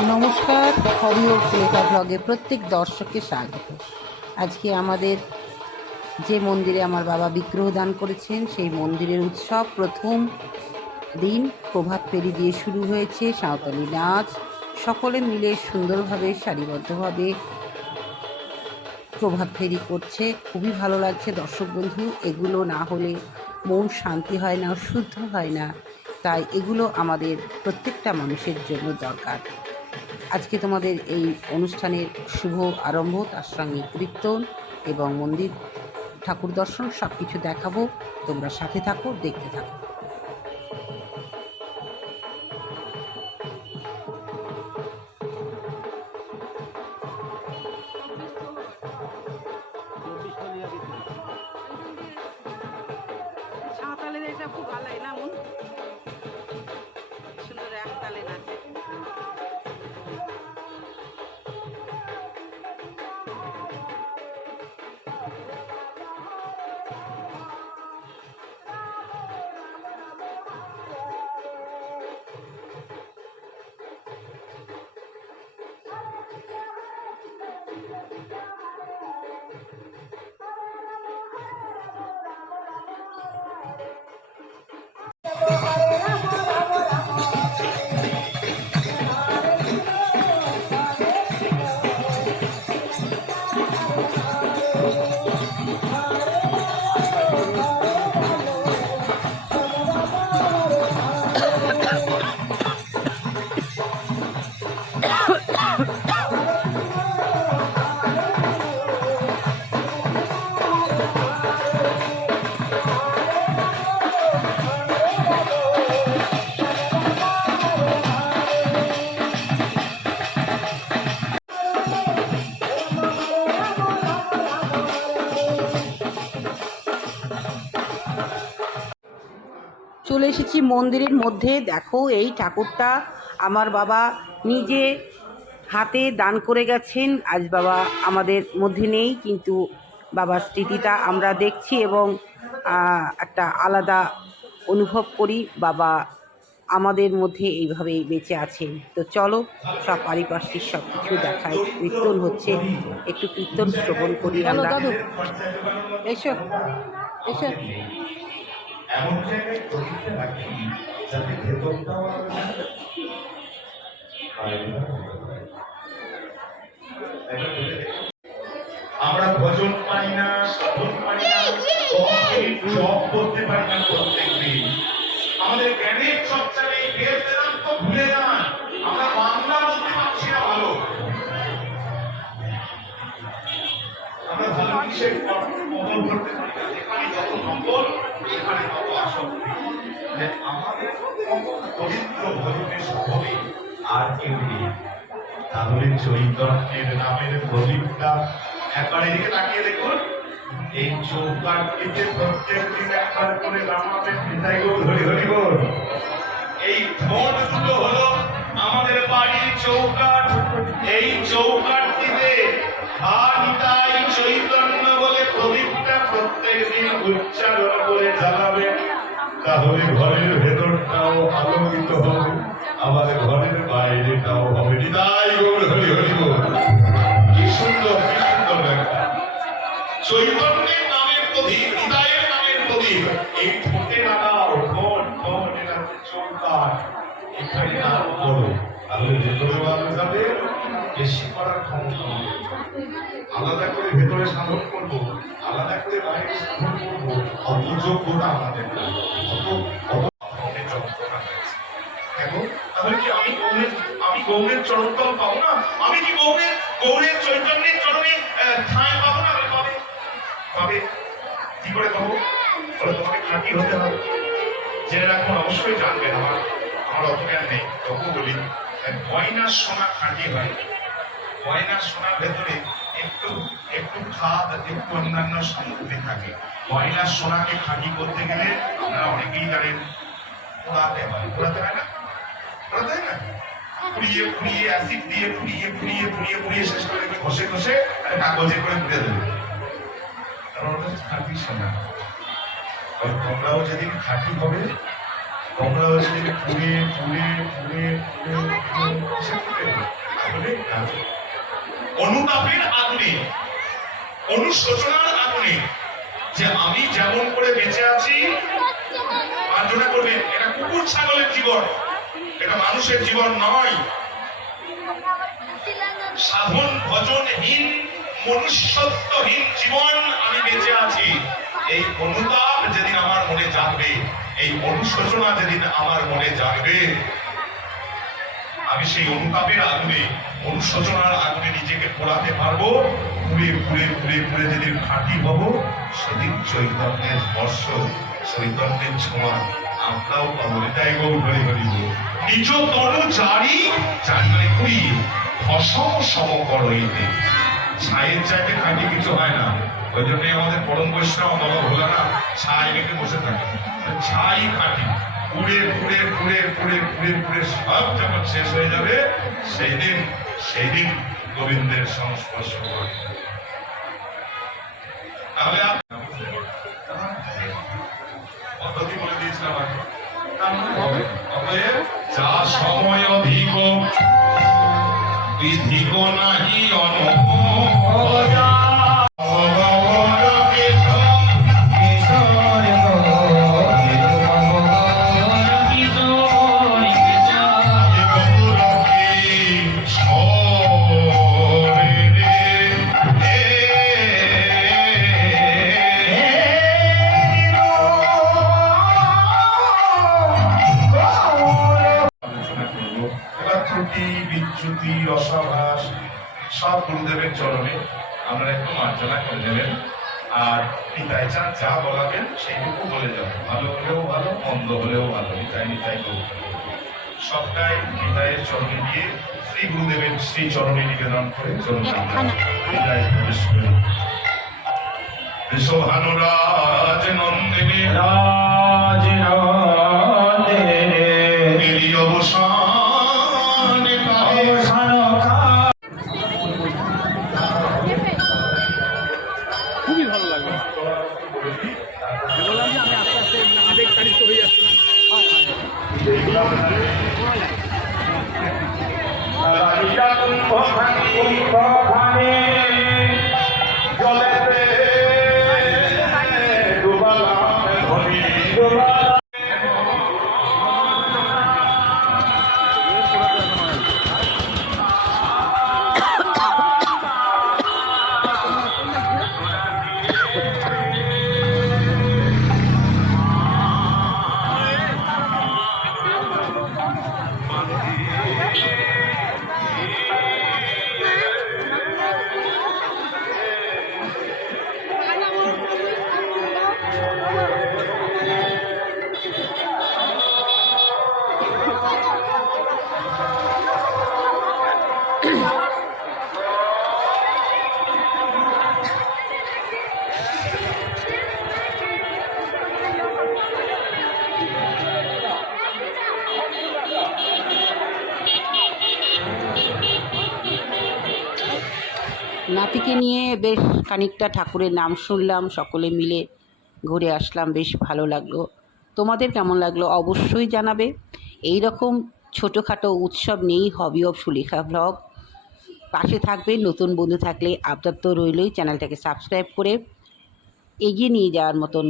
নমস্কার হরি ও লেখা ব্লগে প্রত্যেক দর্শককে স্বাগত। আজকে আমাদের যে মন্দিরে আমার বাবা বিগ্রহ দান করেছেন, সেই মন্দিরের উৎসব প্রথম দিন প্রভাত ফেরি দিয়ে শুরু হয়েছে, সাঁওতালি নাচ, সকলে মিলে সুন্দরভাবে, সারিবদ্ধভাবে প্রভাত ফেরি করছে। খুবই ভালো লাগছে দর্শক বন্ধু, এগুলো না হলে মন শান্তি হয় না, শুদ্ধ হয় না। তাই এগুলো আমাদের প্রত্যেকটা মানুষের জন্য দরকার। আজকে তোমাদের এই অনুষ্ঠানের শুভ আরম্ভ, তার সঙ্গে কীর্তন এবং মন্দির ঠাকুর দর্শন সব কিছু দেখাবো। তোমরা সাথে থাকো, দেখতে থাকো। চলে এসেছি মন্দিরের মধ্যে। দেখো এই ঠাকুরটা আমার বাবা নিজে হাতে দান করে গেছেন। আজ বাবা আমাদের মধ্যে নেই কিন্তু বাবার স্মৃতিটা আমরা দেখছি এবং একটা আলাদা অনুভব করি। বাবা আমাদের মধ্যে এইভাবেই বেঁচে আছেন। তো চলো সব পারিপার্শ্বিক সব কিছু দেখায়। কীর্তন হচ্ছে একটু কীর্তন শ্রবণ করি আমরা। এসো এসো। এমন জায়গায় প্রতিষ্ঠা রাখি যাতে ভেতরটাও আমরা ভজন পাই না, সাধন পাই না জব করতে পারি না প্রত্যেক দিন। আমাদের জ্ঞানের চর্চা নেই বেদ বেদান্ত ভুলে যান। আমরা বাংলা বলতে পারছি না ভালো। আমরা ভালো কিসের করতে পারি না যেখানে যত নম্বর সেখানে তত আসক্তি যে আমাদের পবিত্র আর কেউ নেই। তাহলে চৈতন্যের নামের প্রদীপটা একবার এদিকে তাকিয়ে দেখুন। এই চৌকাটটিতে প্রত্যেক দিন একবার করে নামাবেন নিতাই গো হরি হরি এই ঠোঁট দুটো হলো আমাদের বাড়ির চৌকাট এই চৌকাটটিতে চৈতন্য বলে প্রদীপটা প্রত্যেক দিন উচ্চারণ করে জ্বালাবে তাহলে ঘরের ভেতরটাও আলোকিত হবে আমাদের ঘরের বাইরেটাও হবে। নিতাই গৌর, হরি হরি কি সুন্দর কি সুন্দর ব্যাখ্যা। চৈতন্যের নামের প্রদীপ নামের প্রদীপ। এই ঠোঁটে লাগাও, ঠোঁট ঠোঁট এটা চৌকাট এখানে নাম করো তাহলে ভেতরে মানুষদের বেশি করার ক্ষমতা আলাদা করে ভেতরে সাধন করব, আলাদা করে বাইরে সাধন করব অত আমাদের তাহলে কি আমি গৌরের আমি গৌরের চরণতল পাবো না? আমি গৌরের গৌরের চৈতন্যের চরণে কি করে পাবো? খাঁটি হতে হবে। জেনে রাখুন অবশ্যই জানবেন আমার আমার অত নেই। তবু বলি গয়নার সোনা খাঁটি হয়। গয়নার সোনার ভেতরে একটু একটু খাদ, একটু অন্যান্য সামগ্রী থাকে। গয়নার সোনাকে খাঁটি করতে গেলে আপনারা অনেকেই জানেন, পোড়াতে হয়। পোড়াতে হয় না? পোড়াতে হয় না? পুড়িয়ে পুড়িয়ে অ্যাসিড দিয়ে পুড়িয়ে পুড়িয়ে পুড়িয়ে পুড়িয়ে শেষ করে ঘষে ঘষে আর কাগজে করে পুড়ে দেবে। কারণ ওটা হচ্ছে খাঁটি সোনা। তোমরাও যেদিন খাঁটি হবে তোমরা যদি পুড়ে পুড়ে পুড়ে পুড়ে পুড়ে তাহলে। অনুতাপের আগুনে, অনুশোচনার আগুনে যে আমি যেমন করে বেঁচে আছি মার্জনা করবেন এটা কুকুর ছাগলের জীবন, এটা মানুষের জীবন নয়। সাধন ভজনহীন, মনুষ্যত্বহীন জীবন আমি বেঁচে আছি। এই অনুতাপ যেদিন আমার মনে জাগবে, এই অনুশোচনা যেদিন আমার মনে জাগবে আমি সেই অনুতাপের আগুনে, অনুশোচনার আগুনে নিজেকে পোড়াতে পারব। ঘুরে ঘুরে ঘুরে ঘুরে যেদিন খাঁটি হব, সেদিন চৈতন্যের স্পর্শ, চৈতন্যের ছোঁয়া আমরাও পাবো এটাই গৌ হরি হরি। নিজ তনু জারি জারি মানে কুড়ি ফসম সম করইতে ছায়ের চাইতে খাঁটি কিছু হয় না। ওই জন্য আমাদের পরম বৈষ্ণব বাবা ভোলানা ছাই রেখে বসে থাকে। ছাই খাঁটি। পুড়ে পুড়ে পুড়ে পুড়ে পুড়ে পুড়ে সব যখন শেষ হয়ে যাবে, সেই দিন সেই দিন গোবিন্দের সংস্পর্শ। তাহলে অতএব যা সময় অধিক বিধিক নাহি অনুভব সব গুরুদেবের চরণে আমরা একটু মার্জনা করে দেবেন আর নিতাই চান যা বলাবেন সেইটুকু বলে যাবেন। ভালো হলেও ভালো মন্দ হলেও ভালো। নিতাই নিতাই গৌর। সবটাই নিতাইয়ের চরণে দিয়ে শ্রী গুরুদেবের শ্রী চরণে নিবেদন করে আমরা নিতাই প্রবেশ করি। ঋষভানুরাজ নন্দিনী এরই অবসান বললাম যে আমি আস্তে আস্তে আবেগ তারিখ হয়ে যাচ্ছিলাম নাতিকে নিয়ে বেশ খানিকটা ঠাকুরের নাম শুনলাম, সকলে মিলে ঘুরে আসলাম, বেশ ভালো লাগল। তোমাদের কেমন লাগল অবশ্যই জানাবে। এই রকম ছোটোখাটো উৎসব নেই হবি অফ সুলেখা ব্লগ পাশে থাকবে, নতুন বন্ধু থাকলে আপনার তো রইলই, চ্যানেলটাকে সাবস্ক্রাইব করে এগিয়ে নিয়ে যাওয়ার মতন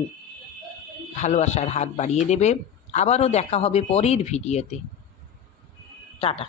ভালোবাসার হাত বাড়িয়ে দেবে। আবারও দেখা হবে পরের ভিডিওতে। টাটা।